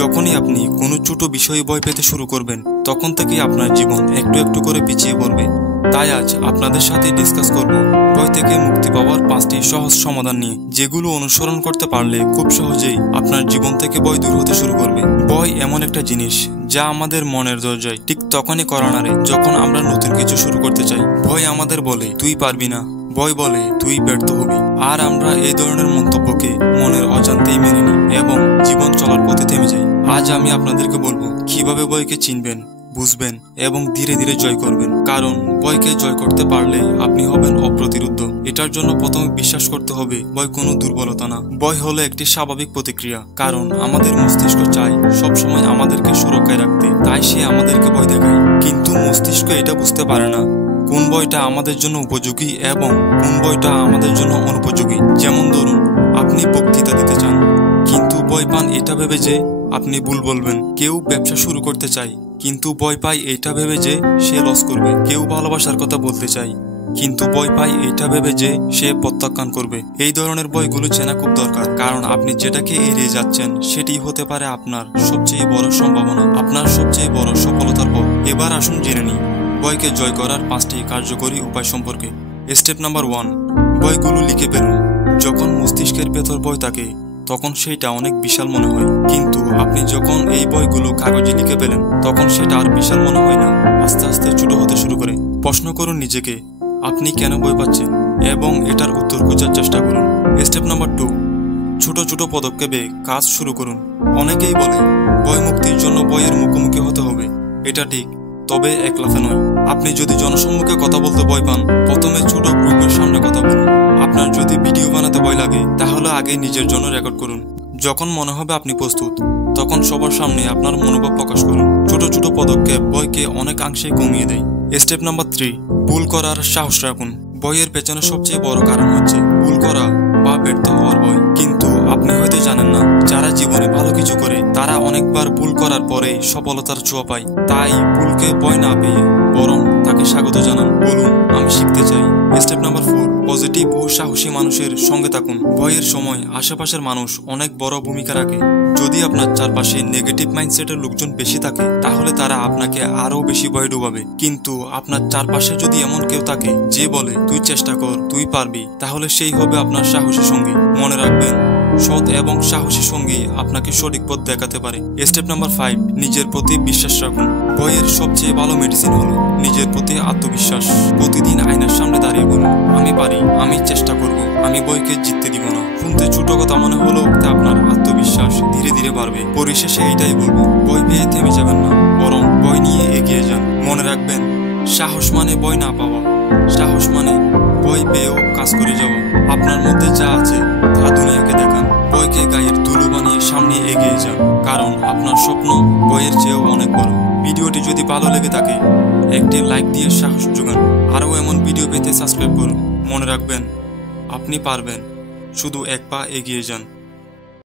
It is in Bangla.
যখনই আপনি কোনো ছোট বিষয়ে ভয় পেতে শুরু করবেন, তখন থেকেই আপনার জীবন একটু একটু করে পিছিয়ে পড়বে। তাই আজ আপনাদের সাথে ডিসকাস করব ভয় থেকে মুক্তি পাওয়ার 5টি সহজ সমাধান নিয়ে, যেগুলো অনুসরণ করতে পারলে খুব সহজেই আপনার জীবন থেকে ভয় দূর হতে শুরু করবে। ভয় এমন একটা জিনিস যা আমাদের মনের দরজায় ঠিক তখনই কড়া নাড়ে যখন আমরা নতুন কিছু শুরু করতে চাই। ভয় আমাদের বলে তুই পারবি না, ভয় বলে তুই ব্যর্থ হবি, আর আমরা এই ধরনের মন্তব্যকে মনের অজান্তেই মেনে নিই এবং জীবন চলার পথে থেমে যাই। আজ আমি আপনাদেরকে বলবো কিভাবে ভয়কে চিনবেন, বুঝবেন এবং ধীরে ধীরে জয় করবেন। কারণ ভয়কে জয় করতে পারলে আপনি হবেন অপ্রতিরোধ্য। এটার জন্য প্রথমে বিশ্বাস করতে হবে ভয় কোনো দুর্বলতা না। ভয় হলো একটি স্বাভাবিক প্রতিক্রিয়া, কারণ আমাদের মস্তিষ্ক চায় সবসময় আমাদেরকে সুরক্ষায় রাখতে, তাই সে আমাদেরকে ভয় দেখায়। কিন্তু মস্তিষ্ক এটা বুঝতে পারে না কোন ভয়টা আমাদের জন্য উপযোগী এবং কোন ভয়টা আমাদের জন্য অনুপযোগী। যেমন ধরুন, আপনি বক্তৃতা দিতে চান কিন্তু ভয় পান এটা ভেবে যে আপনি ভুল বলবেন। কেউ ব্যবসা শুরু করতে চায় কিন্তু ভয় পায় এটা ভেবে যে সে লস করবে। কেউ ভালোবাসার কথা বলতে চায় কিন্তু ভয় পায় এটা ভেবে যে সে প্রত্যাখ্যান করবে। এই ধরনের ভয়গুলো চেনা খুব দরকার, কারণ আপনি যেটাকে এড়িয়ে যাচ্ছেন সেটি হতে পারে আপনার সবচেয়ে বড় সম্ভাবনা, আপনার সবচেয়ে বড় সফলতার পথ। এবার আসুন জেনে নিই ভয়কে জয় করার 5টি কার্যকরী উপায় সম্পর্কে। স্টেপ নাম্বার 1, ভয়গুলো লিখে ফেলুন। যখন মস্তিষ্কের ভেতর ভয় থাকে তখন সেটা অনেক বিশাল মনে হয়, কিন্তু আপনি যখন এই ভয়গুলো কাগজে লিখে ফেলেন তখন সেটা আর বিশাল মনে হয় না, আস্তে আস্তে ছোট হতে শুরু করে। প্রশ্ন করুন নিজেকে আপনি কেন ভয় পাচ্ছেন এবং এটার উত্তর খোঁজার চেষ্টা করুন। স্টেপ নাম্বার 2, ছোট ছোট পদক্ষেপে কাজ শুরু করুন। অনেকেই বলে ভয় মুক্তির জন্য ভয়ের মুখোমুখি হতে হবে। এটা ঠিক, তবে এক লাফে নয়। আপনি যদি জনসম্মুখে কথা বলতে ভয় পান, প্রথমে ছোট গ্রুপের সামনে কথা বলুন। আপনার যদি ভিডিও বানাতে ভয় লাগে, তাহলে আগে নিজের জন্য রেকর্ড করুন। যখন মনে হবে আপনি প্রস্তুত, তখন সবার সামনে আপনার মনোভাব প্রকাশ করুন। ছোট ছোট পদক্ষেপ ভয়কে অনেকাংশে কমিয়ে দেয়। স্টেপ নাম্বার 3, ভুল করার সাহস রাখুন। ভয়ের পেছনে সবচেয়ে বড় কারণ হচ্ছে ভুল করা বা ব্যর্থ হওয়ার ভয়। কিন্তু আপনি হয়তো জানেন না, যারা জীবনে ভালো কিছু করে তারা অনেকবার ভুল করার পরে সফলতার ছোঁয়া পায়। তাই ভুলকে ভয় না পেয়ে বরং তাকে স্বাগত জানান, বলুন আমি শিখতে চাই। স্টেপ নাম্বার 4, পজিটিভ ও সাহসী মানুষের সঙ্গে থাকুন। ভয়ের সময় আশেপাশের মানুষ অনেক বড় ভূমিকা রাখে। যদি আপনার চারপাশে নেগেটিভ মাইন্ডসেটের লোকজন বেশি থাকে, তাহলে তারা আপনাকে আরো বেশি ভয় ডুবাবে। কিন্তু আপনার চারপাশে যদি এমন কেউ থাকে যে বলে তুই চেষ্টা কর, তুই পারবি, তাহলে সেই হবে আপনার সাহসী সঙ্গী। মনে রাখবেন, সৎ এবং সাহসী সঙ্গী আপনাকে সঠিক পথ দেখাতে পারে। স্টেপ নাম্বার 5, নিজের প্রতি বিশ্বাস রাখুন। ভয়ের সবচেয়ে ভালো মেডিসিন হলো নিজের প্রতি আত্মবিশ্বাস। প্রতিদিন আয়নার সামনে দাঁড়িয়ে বলুন আমি পারি, আমি চেষ্টা করব, আমি ভয়কে জিততে দিব না। শুনতে ছোট কথা মনে হলো, আপনার আত্মবিশ্বাস ধীরে ধীরে বাড়বে। পরিশেষে এইটাই বলবো, ভয় পেয়ে থেমে যাবেন না, বরং ভয় নিয়ে এগিয়ে যান। মনে রাখবেন, সাহস মানে ভয় না পাওয়া, সাহস মানে ভয় পেয়েও কাজ করে যাওয়া। আপনার মধ্যে যা আছে তা দুনিয়াকে দেখান। ভয়কে গায়ের ধুলো বানিয়ে সামনে এগিয়ে যান, কারণ আপনার স্বপ্ন ভয়ের চেয়েও অনেক বড়। ভিডিওটি যদি ভালো লেগে থাকে একটি লাইক দিয়ে সাহস যোগান। আরও এমন ভিডিও পেতে সাবস্ক্রাইব করুন। মনে রাখবেন, আপনি পারবেন, শুধু এক পা এগিয়ে যান।